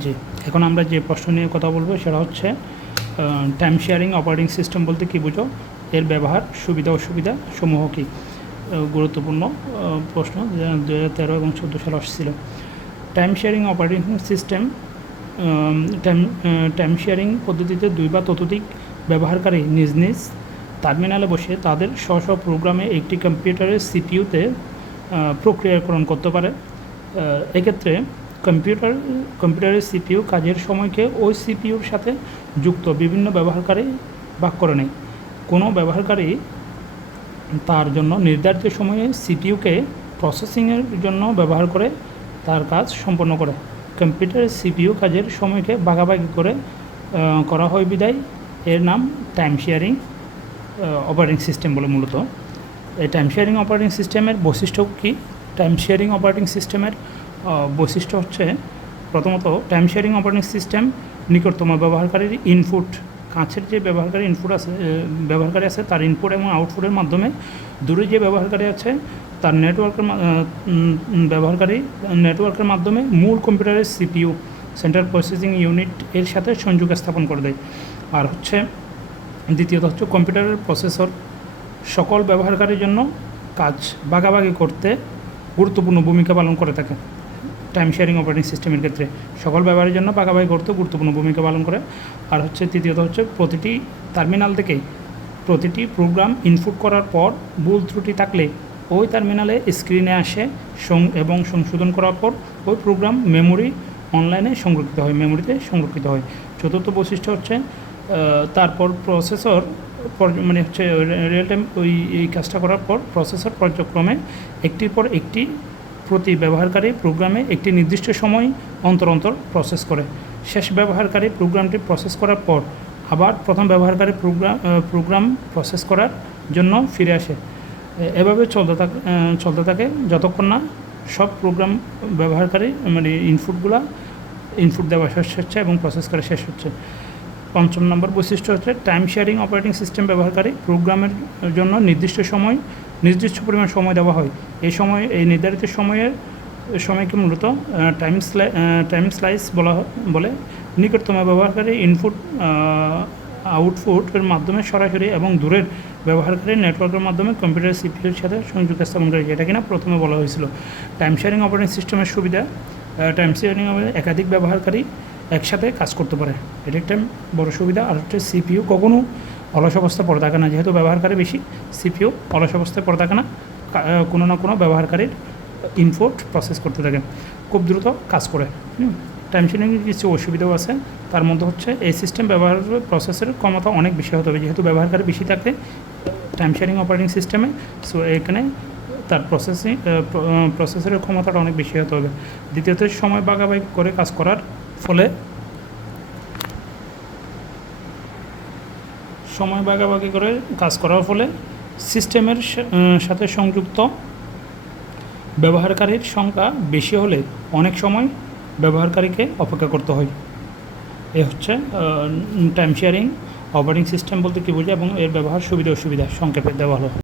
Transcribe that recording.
জি, এখন আমরা যে প্রশ্ন নিয়ে কথা বলবো সেটা হচ্ছে টাইম শেয়ারিং অপারেটিং সিস্টেম বলতে কী বুঝো, এর ব্যবহার, সুবিধা অসুবিধা সমূহ কী। গুরুত্বপূর্ণ প্রশ্ন 2013 এবং 2014 সালে আসছিল। Time sharing operating system time sharing পদ্ধতিতে দুই বা ততোধিক ব্যবহারকারী নিজ নিজ টার্মিনালে বসে তাদের স্ব প্রোগ্রামে একটি কম্পিউটারের সিপিইউতে প্রক্রিয়াকরণ করতে পারে। এক্ষেত্রে কম্পিউটারের সিপিইউ কাজের সময়কে ওই সিপিইউর সাথে যুক্ত বিভিন্ন ব্যবহারকারী ভাগ করে নেয়। কোনো ব্যবহারকারী তার জন্য নির্ধারিত সময়ে সিপিইউকে প্রসেসিংয়ের জন্য ব্যবহার করে তার কাজ সম্পন্ন করে। কম্পিউটারের সিপিইউ কাজের সময়কে ভাগাভাগি করে করা হয় বিদায় এর নাম টাইম শেয়ারিং অপারেটিং সিস্টেম বলে। মূলত এই টাইম শেয়ারিং অপারেটিং সিস্টেমের বৈশিষ্ট্য কী? টাইম শেয়ারিং অপারেটিং সিস্টেমের বৈশিষ্ট্য হচ্ছে, প্রথমত টাইম শেয়ারিং অপারেটিং সিস্টেম নিকটতম ব্যবহারকারীর ইনপুট, কাছের যে ব্যবহারকারী আছে তার ইনপুট এবং আউটপুটের মাধ্যমে দূরে যে ব্যবহারকারী আছে তার নেটওয়ার্কের মাধ্যমে মূল কম্পিউটারের সিপিইউ সেন্ট্রাল প্রসেসিং ইউনিট এর সাথে সংযোগ স্থাপন করে দেয়। আর হচ্ছে দ্বিতীয়ত হচ্ছে কম্পিউটারের প্রসেসর সকল ব্যবহারকারীর জন্য কাজ ভাগাভাগি করতে গুরুত্বপূর্ণ ভূমিকা পালন করে থাকে। টাইম শেয়ারিং অপারেটিং সিস্টেমের ক্ষেত্রে সকল ব্যবহারের জন্য ভাগাভাগি করতে গুরুত্বপূর্ণ ভূমিকা পালন করে। আর হচ্ছে তৃতীয়ত হচ্ছে প্রতিটি টার্মিনাল থেকে প্রতিটি প্রোগ্রাম ইনপুট করার পর ভুল ত্রুটি থাকলে ওই টার্মিনালে স্ক্রিনে আসে এবং সংশোধন করার পর ওই প্রোগ্রাম মেমোরিতে সংরক্ষিত হয়। চতুর্থ বৈশিষ্ট্য হচ্ছে তারপর প্রসেসর রিয়েল টাইম এই কাজটা করার পর প্রসেসর পর্যায়ক্রমে একটির পর একটি প্রতি ব্যবহারকারী প্রোগ্রামে একটি নির্দিষ্ট সময় অন্তর অন্তর প্রসেস করে। শেষ ব্যবহারকারী প্রোগ্রামটি প্রসেস করার পর আবার প্রথম ব্যবহারকারী প্রোগ্রাম প্রসেস করার জন্য ফিরে আসে। এভাবে চলতে থাকে যতক্ষণ না সব প্রোগ্রাম ব্যবহারকারী ইনপুট দেওয়া শেষ হচ্ছে এবং প্রসেস করা শেষ হচ্ছে। পঞ্চম নম্বর বৈশিষ্ট্য হচ্ছে টাইম শেয়ারিং অপারেটিং সিস্টেম ব্যবহারকারী প্রোগ্রামের জন্য নির্দিষ্ট পরিমাণ সময় দেওয়া হয়। এই নির্ধারিত সময়কে মূলত টাইম স্লাইস বলে। নিকটতম ব্যবহারকারী ইনপুট আউটপুটের মাধ্যমে সরাসরি এবং দূরের ব্যবহারকারী নেটওয়ার্কের মাধ্যমে কম্পিউটার সিপিইউর সাথে সংযোগ স্থাপন করে, যেটা কিনা প্রথমে বলা হয়েছিল। টাইম শেয়ারিং অপারেটিং সিস্টেমের সুবিধা, টাইম শেয়ারিং একাধিক ব্যবহারকারী একসাথে কাজ করতে পারে, এটা একটা বড় সুবিধা। আর হচ্ছে সিপিইউ কখনও অলস অবস্থায় পড়ে থাকে না, যেহেতু ব্যবহারকারী বেশি, সিপিইউ অলস অবস্থায় পড়ে থাকে না, কোনো না কোনো ব্যবহারকারীর ইনপুট প্রসেস করতে থাকে, খুব দ্রুত কাজ করে। টাইম শেয়ারিংয়ের কিছু অসুবিধাও আছে, তার মধ্যে হচ্ছে এই সিস্টেম ব্যবহার প্রসেসের ক্ষমতা অনেক বেশি হতে হবে, যেহেতু ব্যবহারকারী বেশি থাকলে টাইম শেয়ারিং অপারেটিং সিস্টেমে, সো এখানে তার প্রসেসরের ক্ষমতাটা অনেক বেশি হতে হবে। দ্বিতীয়ত সময় ভাগাভাগি করে কাজ করার ফলে সিস্টেমের সাথে সংযুক্ত ব্যবহারকারীর সংখ্যা বেশি হলে অনেক সময় ব্যবহারকারীকে অপেক্ষা করতে হয়। এ হচ্ছে টাইম শেয়ারিং অপারেটিং সিস্টেম বলতে কী বোঝায় এবং এর ব্যবহার, সুবিধা অসুবিধা সংক্ষেপে দেওয়া হলো।